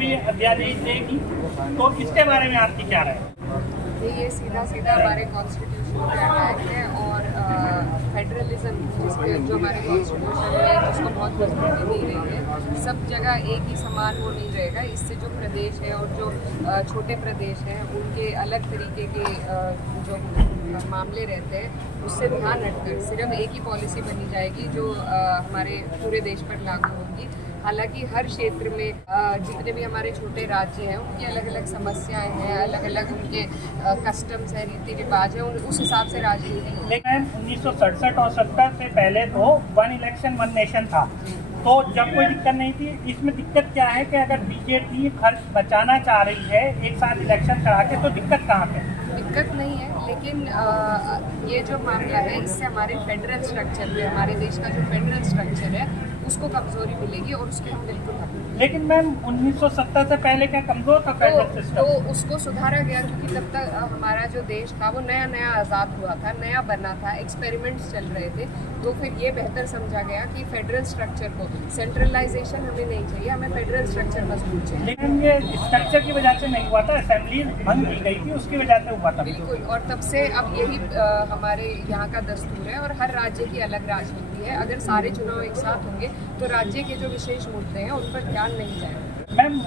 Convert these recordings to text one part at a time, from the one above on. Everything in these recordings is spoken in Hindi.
भी अध्यादेश देगी, तो इसके बारे में आपकी क्या राय है? ये सीधा हमारे कॉन्स्टिट्यूशन पे अटैक है और फेडरलिज्म जो हमारे कॉन्स्टिट्यूशन में जिसको बहुत मजबूती दी गई है, सब जगह एक ही समान वो नहीं रहेगा। इससे जो प्रदेश है और जो छोटे प्रदेश हैं उनके अलग तरीके के जो मामले रहते हैं, उससे ध्यान हटकर सिर्फ एक ही पॉलिसी बनी जाएगी जो हमारे पूरे देश पर लागू होगी। हालांकि हर क्षेत्र में जितने भी हमारे छोटे राज्य हैं उनकी अलग अलग समस्याएं हैं, अलग अलग उनके कस्टम्स हैं, रीति रिवाज हैं, उस हिसाब से राजनीति। लेकिन 1967 और 70 से पहले तो वन इलेक्शन वन नेशन था, तो जब कोई दिक्कत नहीं थी। इसमें दिक्कत क्या है कि अगर बीजेपी खर्च बचाना चाह रही है एक साथ इलेक्शन करा के, तो दिक्कत कहाँ पे? दिक्कत नहीं है, लेकिन ये जो मामला है इससे हमारे फेडरल स्ट्रक्चर पे, हमारे देश का जो फेडरल स्ट्रक्चर है उसको कमजोरी मिलेगी और उसके हम बिल्कुल हक। लेकिन मैम 1970 से पहले क्या कमजोर था फेडरल सिस्टम? तो उसको सुधारा गया क्योंकि तब तक हमारा जो देश था वो नया आज़ाद हुआ था, नया बना था, एक्सपेरिमेंट्स चल रहे थे। तो फिर ये बेहतर समझा गया कि फेडरल स्ट्रक्चर को, सेंट्रलाइजेशन हमें नहीं चाहिए, हमें फेडरल स्ट्रक्चर मजबूत चाहिए। लेकिन ये स्ट्रक्चर की वजह से नहीं हुआ था, असेंबली भंग की गई थी, उसकी वजह से हुआ था। बिल्कुल, और तब से अब यही हमारे यहाँ का दस्तूर है और हर राज्य की अलग राजनीति है। अगर सारे चुनाव एक साथ होंगे तो राज्य के जो विशेष मुद्दे हैं उन पर ध्यान नहीं जाएगा। मैम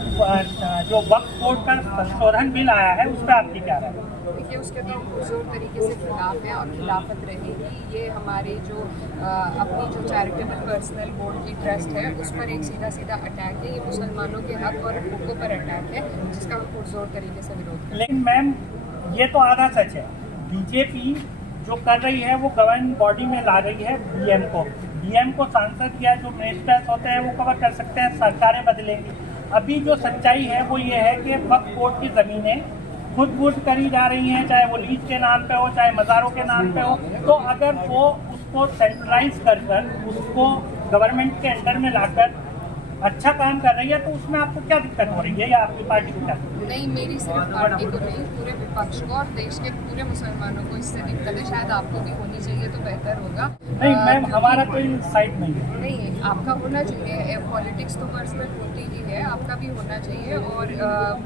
जो वक्फ बोर्ड का संशोधन बिल आया है उस पर आपकी क्या राय है? देखिए, उसके तो हम पुरजोर तरीके से खिलाफ हैं और खिलाफत रहेगी। ये हमारे जो अपनी जो चैरिटेबल पर्सनल बोर्ड की ट्रस्ट है उस पर एक सीधा अटैक है। ये मुसलमानों के हक और हुकूकों पर अटैक है जिसका हम पुरजोर तरीके से विरोध करते हैं। लेकिन मैम ये तो आधा सच है, बीजेपी जो कर रही है वो गवर्निंग बॉडी में ला रही है डीएम को सांसद या जो मिनिस्टर्स होते हैं वो कवर कर सकते हैं, सरकारें बदलेंगी। अभी जो सच्चाई है वो ये है कि वक्फ बोर्ड की ज़मीनें खुद करी जा रही हैं, चाहे वो लीज के नाम पे हो, चाहे मज़ारों के नाम पे हो। तो अगर वो उसको सेंट्रलाइज कर उसको गवर्नमेंट के अंडर में लाकर अच्छा काम कर रही है, तो उसमें आपको क्या दिक्कत हो रही है या आपकी पार्टी को क्या? नहीं, मेरी सिर्फ पार्टी को नहीं, पूरे विपक्ष को और देश के पूरे मुसलमानों को इससे दिक्कत है। शायद आपको भी होनी चाहिए तो बेहतर होगा। नहीं मैम, हमारा कोई साइड नहीं है। नहीं, आपका होना चाहिए। पॉलिटिक्स तो पर्सनल होती ही है, आपका भी होना चाहिए। और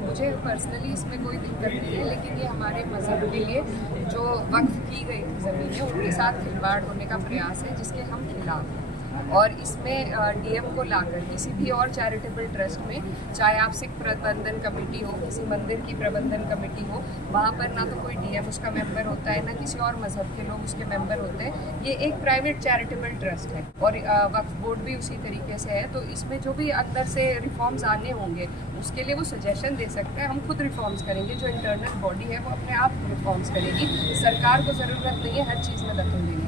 मुझे पर्सनली इसमें कोई दिक्कत नहीं है, लेकिन ये हमारे मज़हब के लिए जो वक्फ की गई थी ज़मीनें उनके साथ खिलवाड़ होने का प्रयास है जिसके हम खिलाफ हैं। और इसमें डीएम को लाकर किसी भी और चैरिटेबल ट्रस्ट में, चाहे आप सिख प्रबंधन कमेटी हो, किसी मंदिर की प्रबंधन कमेटी हो, वहाँ पर ना तो कोई डीएम उसका मेंबर होता है, ना किसी और मजहब के लोग उसके मेंबर होते हैं। ये एक प्राइवेट चैरिटेबल ट्रस्ट है और वक्फ बोर्ड भी उसी तरीके से है। तो इसमें जो भी अंदर से रिफॉर्म्स आने होंगे उसके लिए वो सजेशन दे सकते हैं। हम खुद रिफॉर्म्स करेंगे, जो इंटरनल बॉडी है वो अपने आप रिफॉर्म्स करेगी। सरकार को ज़रूरत नहीं है हर चीज़ में दखल देने की।